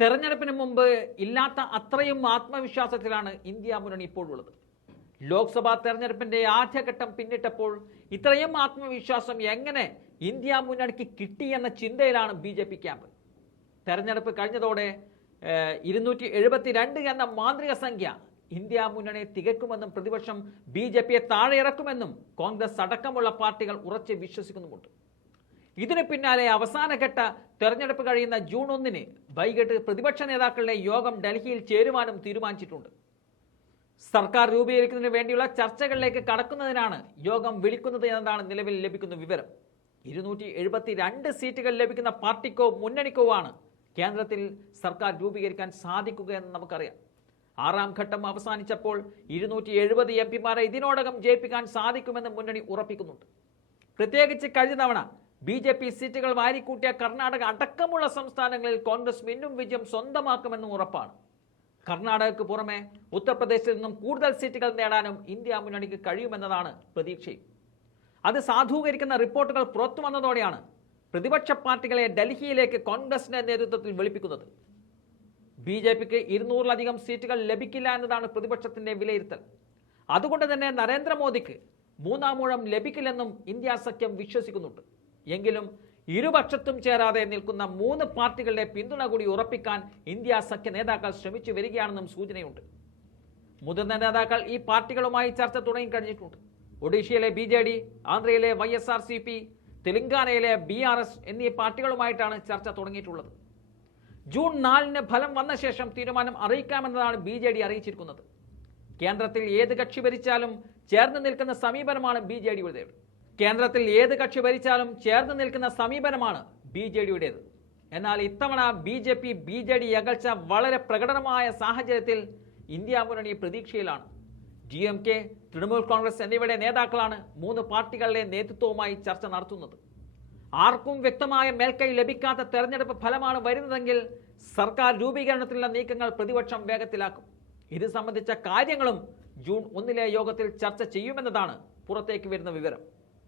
തെരഞ്ഞെടുപ്പിന് മുമ്പ് ഇല്ലാത്ത അത്രയും ആത്മവിശ്വാസത്തിലാണ് ഇന്ത്യ മുന്നണി ഇപ്പോഴുള്ളത്. ലോക്സഭാ തെരഞ്ഞെടുപ്പിന്റെ ആദ്യഘട്ടം പിന്നിട്ടപ്പോൾ ഇത്രയും ആത്മവിശ്വാസം എങ്ങനെ ഇന്ത്യ മുന്നണിക്ക് കിട്ടി എന്ന ചിന്തയിലാണ് ബി ജെ പി ക്യാമ്പ്. തെരഞ്ഞെടുപ്പ് കഴിഞ്ഞതോടെ ഇരുന്നൂറ്റി എഴുപത്തിരണ്ട് എന്ന മാന്ത്രിക സംഖ്യ ഇന്ത്യ മുന്നണി തികക്കുമെന്നും പ്രതിപക്ഷം ബി ജെ പിയെ താഴെ ഇറക്കുമെന്നും കോൺഗ്രസ് അടക്കമുള്ള പാർട്ടികൾ ഉറച്ച് വിശ്വസിക്കുന്നുമുണ്ട്. ഇതിന് പിന്നാലെ അവസാനഘട്ട തെരഞ്ഞെടുപ്പ് കഴിയുന്ന ജൂൺ ഒന്നിന് വൈകിട്ട് പ്രതിപക്ഷ നേതാക്കളുടെ യോഗം ഡൽഹിയിൽ ചേരുവാനും തീരുമാനിച്ചിട്ടുണ്ട്. സർക്കാർ രൂപീകരിക്കുന്നതിന് വേണ്ടിയുള്ള ചർച്ചകളിലേക്ക് കടക്കുന്നതിനാണ് യോഗം വിളിക്കുന്നത് എന്നതാണ് നിലവിൽ ലഭിക്കുന്ന വിവരം. ഇരുന്നൂറ്റി എഴുപത്തി രണ്ട് സീറ്റുകൾ ലഭിക്കുന്ന പാർട്ടിക്കോ മുന്നണിക്കോ ആണ് കേന്ദ്രത്തിൽ സർക്കാർ രൂപീകരിക്കാൻ സാധിക്കുക എന്ന് നമുക്കറിയാം. ആറാം ഘട്ടം അവസാനിച്ചപ്പോൾ ഇരുന്നൂറ്റി എഴുപത് എം പിമാരെ ഇതിനോടകം ജയിപ്പിക്കാൻ സാധിക്കുമെന്ന് മുന്നണി ഉറപ്പിക്കുന്നുണ്ട്. പ്രത്യേകിച്ച് കഴിഞ്ഞ തവണ ബി ജെ പി സീറ്റുകൾ വാരിക്കൂട്ടിയ കർണാടക അടക്കമുള്ള സംസ്ഥാനങ്ങളിൽ കോൺഗ്രസ് വീണ്ടും വിജയം സ്വന്തമാക്കുമെന്നും ഉറപ്പാണ്. കർണാടകക്ക് പുറമെ ഉത്തർപ്രദേശിൽ നിന്നും കൂടുതൽ സീറ്റുകൾ നേടാനും ഇന്ത്യ മുന്നണിക്ക് കഴിയുമെന്നതാണ് പ്രതീക്ഷയും. അത് സാധൂകരിക്കുന്ന റിപ്പോർട്ടുകൾ പുറത്തു വന്നതോടെയാണ് പ്രതിപക്ഷ പാർട്ടികളെ ഡൽഹിയിലേക്ക് കോൺഗ്രസിന്റെ നേതൃത്വത്തിൽ വിളിപ്പിക്കുന്നത്. ബി ജെ പിക്ക് ഇരുന്നൂറിലധികം സീറ്റുകൾ ലഭിക്കില്ല എന്നതാണ് പ്രതിപക്ഷത്തിന്റെ വിലയിരുത്തൽ. അതുകൊണ്ട് തന്നെ നരേന്ദ്രമോദിക്ക് മൂന്നാം ഊഴം ലഭിക്കില്ലെന്നും ഇന്ത്യ സഖ്യം വിശ്വസിക്കുന്നുണ്ട്. എങ്കിലും ഇരുപക്ഷത്തും ചേരാതെ നിൽക്കുന്ന മൂന്ന് പാർട്ടികളുടെ പിന്തുണ കൂടി ഉറപ്പിക്കാൻ ഇന്ത്യ സഖ്യ നേതാക്കൾ ശ്രമിച്ചു വരികയാണെന്നും സൂചനയുണ്ട്. മുതിർന്ന നേതാക്കൾ ഈ പാർട്ടികളുമായി ചർച്ച തുടങ്ങി കഴിഞ്ഞിട്ടുണ്ട്. ഒഡീഷയിലെ B J D ആന്ധ്രയിലെ Y S R C P തെലങ്കാനയിലെ ബി ആർ എസ് എന്നീ പാർട്ടികളുമായിട്ടാണ് ചർച്ച തുടങ്ങിയിട്ടുള്ളത്. ജൂൺ നാലിന് ഫലം വന്ന ശേഷം തീരുമാനം അറിയിക്കാമെന്നതാണ് ബി ജെ ഡി അറിയിച്ചിരിക്കുന്നത്. കേന്ദ്രത്തിൽ ഏത് കക്ഷി ഭരിച്ചാലും ചേർന്ന് നിൽക്കുന്ന സമീപനമാണ് ബി ജെ ഡിയുടേത് കേന്ദ്രത്തിൽ ഏത് കക്ഷി ഭരിച്ചാലും ചേർന്ന് നിൽക്കുന്ന സമീപനമാണ് ബി ജെ ഡിയുടേത്. എന്നാൽ ഇത്തവണ B J P B J D അകൽച്ച വളരെ പ്രകടനമായ സാഹചര്യത്തിൽ ഇന്ത്യ മുന്നണി പ്രതീക്ഷയിലാണ്. D M K Trinamool Congress എന്നിവയുടെ നേതാക്കളാണ് മൂന്ന് പാർട്ടികളുടെ നേതൃത്വവുമായി ചർച്ച നടത്തുന്നത്. ആർക്കും വ്യക്തമായ മേൽക്കൈ ലഭിക്കാത്ത തെരഞ്ഞെടുപ്പ് ഫലമാണ് വരുന്നതെങ്കിൽ സർക്കാർ രൂപീകരണത്തിലുള്ള നീക്കങ്ങൾ പ്രതിപക്ഷം വേഗത്തിലാക്കും. ഇത് സംബന്ധിച്ച കാര്യങ്ങളും ജൂൺ ഒന്നിലെ യോഗത്തിൽ ചർച്ച ചെയ്യുമെന്നതാണ് പുറത്തേക്ക് വരുന്ന വിവരം.